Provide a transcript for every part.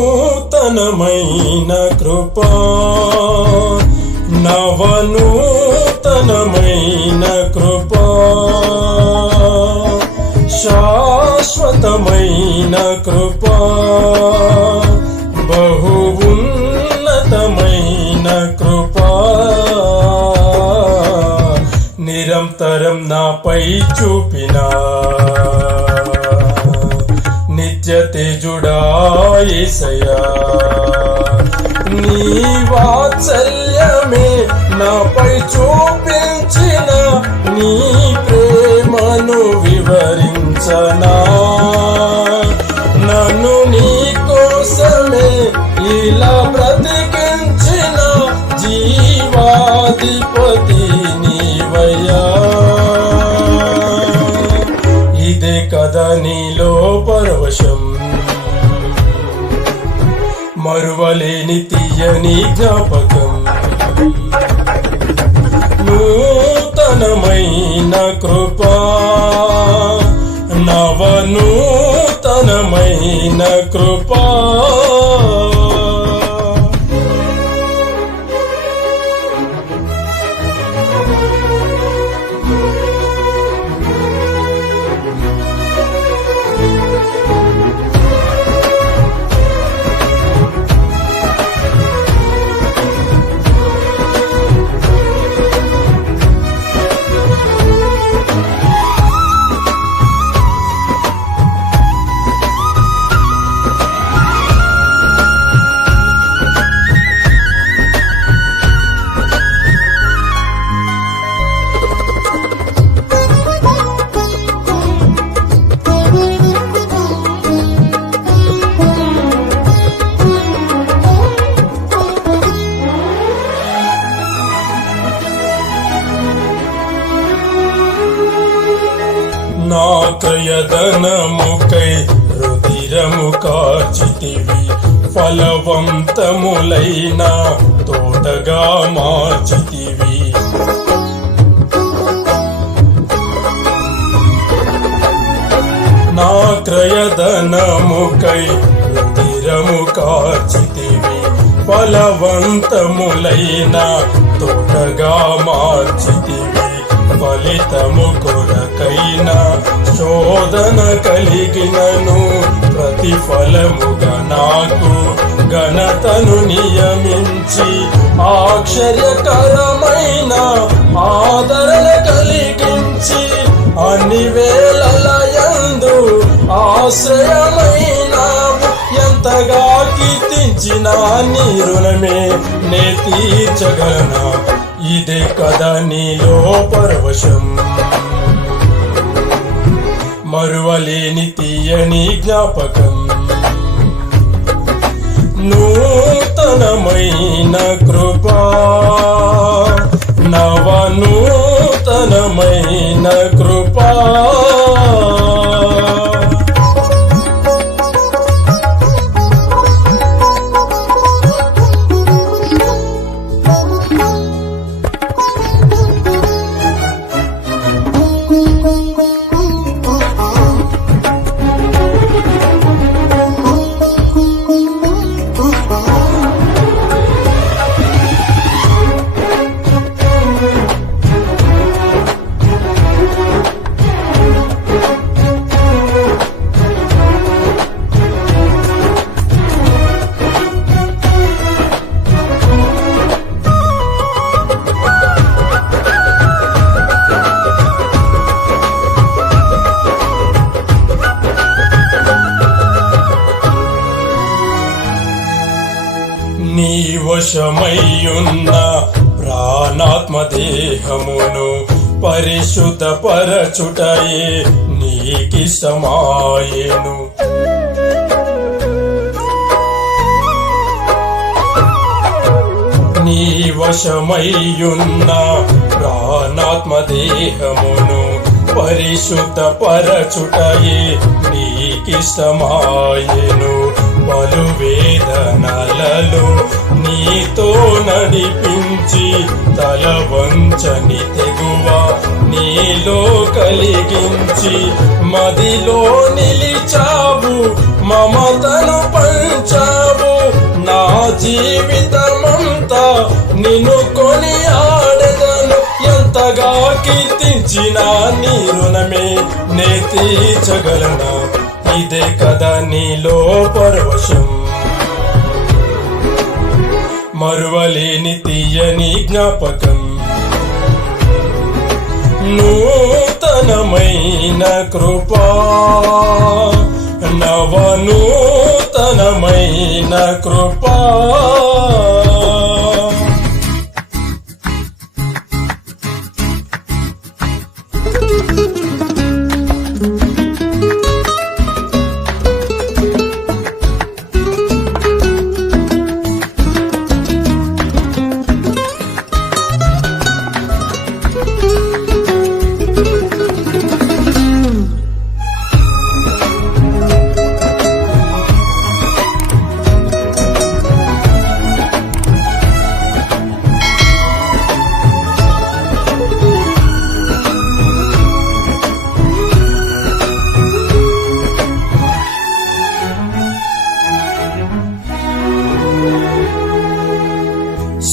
నూతనమైన కృపా నవనూతనమైన కృపా శాశ్వతమైన కృపా బహు ఉన్నతమైన కృపా నిరంతరం నాపై చూపినా నిత్య తేజుడా యేసయ్యా నీ వాత్సల్యమే నాపై చూపించిన నీ ప్రేమను వివరించనా నన్ను నీ కోసమే ఇలా బ్రతికించిన జీవాధిపతి నీవయ్యా ఇదే కదా నీలో పరవశం మరువలేని తీయని జ్ఞాపకం నూతనమైన కృపా నవనూతనమైన కృపా నా క్రయధనముకై రుధిరము కార్చితివి ఫలవంతములైన తోటగా మార్చితివి నా క్రయధనముకై రుధిరము కార్చితివి ఫలవంతములైన తోటగా మార్చితివి ఫలితము కొరకైన శోధన కలిగినను ప్రతిఫలముగా నాకు ఘనతను నియమించి ఆశ్చర్యకరమైన ఆదరణ కలిగించి అన్ని వేళలయందు ఆశ్రయమైనావు ఎంతగా కీర్తించిన నీ రుణమే నే తీర్చగలనా ఇదే కదా నీలో పరవశం మరువలేని తీయని జ్ఞాపకం నూతనమైన కృపా నవనూతనమైన కృపా నీ వశమయ్యున్న ప్రాణాత్మ దేహమును పరిశుద్ధ పరచుటయే నీకిష్టమాయెను నీ వశమయ్యున్న ప్రాణాత్మ దేహమును పరిశుద్ధ పరచుటయే నీకిష్టమాయెను పలు వేదనలలో నీతో నడిపించి తల వంచని తెగువ నీలో కలిగించి మదిలో నిలిచావు మమతను పంచావు నా జీవితమంతా నిన్ను కొని ఆడెదను. ఎంతగా కీర్తించిన నీ రుణమే నే తీర్చగలనా? ఇదే కదా నీలో పరవశం, మరువలేని తీయని జ్ఞాపకం. నూతనమైన కృపా, నవనూతనమైన కృపా.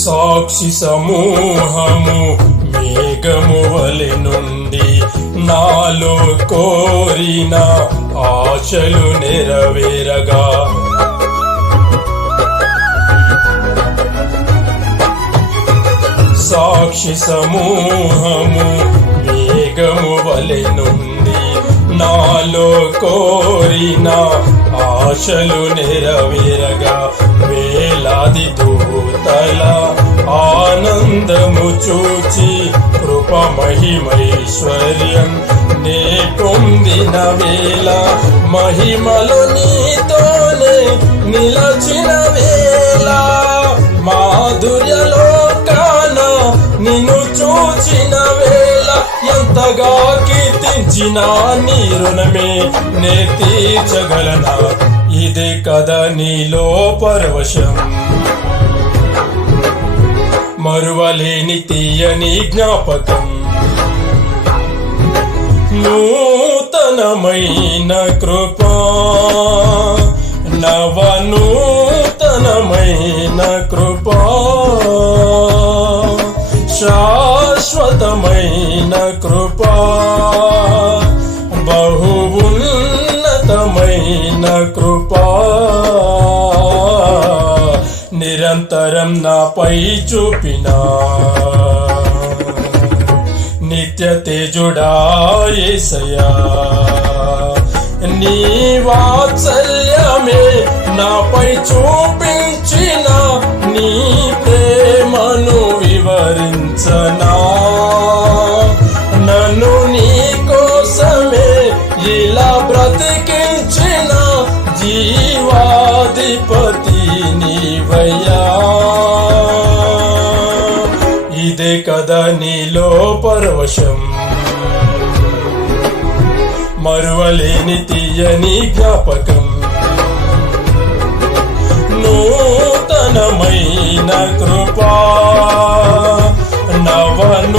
సాక్షి సమూహము మేఘము వలె నుండి నాలో కోరిన ఆశలు నెరవేరగా, సాక్షి సమూహము మేఘము వలె నుండి నాలో కోరిన ఆశలు నెరవేరగా, వేలాది దూతల ఆనందము చూచి కృప మహిమైశ్వర్యం నే పొందిన వేళ, మహిమలో నీతోనే నిలచిన వేళ, మాధుర్యలో కాన నిన్ను చూచిన వేళ, ఎంతగా కీర్తించిన నీ రుణమే నే తీర్చగలనా? ఇదే కదా నీలో పరవశం, మరువలేని తీయని జ్ఞాపకం. నూతనమైన కృపా, నవనూతనమైన కృపా, శాశ్వతమైన కృపా, బహు ఉన్నతమైన కృపా, నిరంతరం నాపై చూపినా నిత్య తేజుడా యేసయ్యా. నీ వాత్సల్యమే నాపై చూపించిన నీ ప్రేమను వివరించనా, నన్ను నీ కోసమే ఇలా బ్రతికించిన జీవాధిపతి నీవయ్యా. ఇదే కదా నీలో పరవశం, మరువలేని తీయని జ్ఞాపకం. నూతనమైన కృపా, నవనూతనమైన